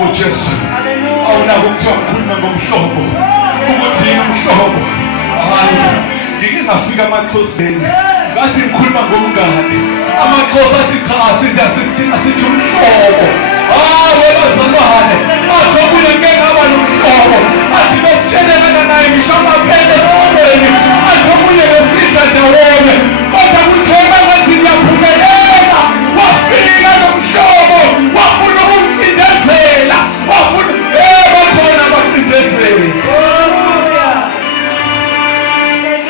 ngoba uJesu awunako ukuthiwa ngikhuluma ngomhlobo ukuthi yini umhlobo. Hayi, ngike ngafika amaXhoseni ngathi ngikhuluma ngomngane. AmaXhosa athi cha, sithi umhlobo. Webazalwane athi okunye ngeke ngaba nomhlobo, athi besitshelelana naye ngisho amaphele esikoleni, athi okunye besiza ndawonye, kodwa kuthe ngathi ngiyaphumelela wafika nomhlobo wafuna ukuncindezela, wafuna bakhona abacindezeli.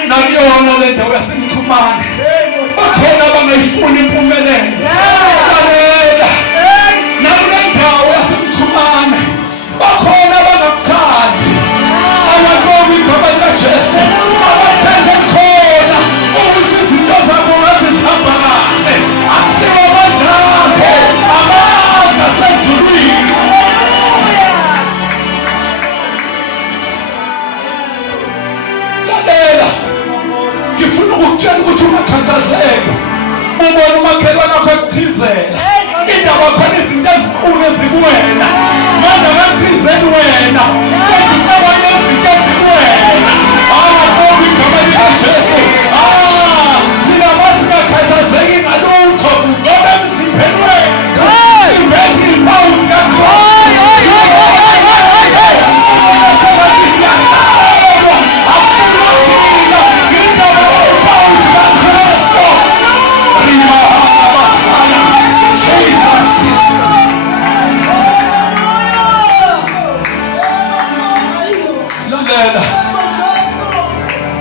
Nakuyona le ndawo yaseMchumane bakhona abangayifuni impumelelo. Lalela, nakule ndawo yaseMchumane bakhona abangakuthandi, abaqoka igama likaJesu, abathenge khona ukuthi izinto zakho ngathi zihamba kahle. Akusiwo amandla akho, amandla asezulwini. Lalela, ngifuna ukukutshela ukuthi ungakhathazeki. Ubona umakhelwane akho ekuchizela indaba khona izinto ezikhulu ezikuwena, manje akakuchizeli wena kodwa ucabanga izinto ezikuwena. Ngoba igama likaJesu thina masingakhathazeki ngalutho ngoba emzimbeni wethu siphethe izimpawu zikaKristu.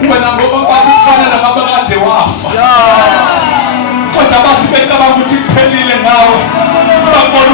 Wena ngoba bakufanele ngabe kade wafa, kodwa bathi becabanga ukuthi kuphelile ngawe, babona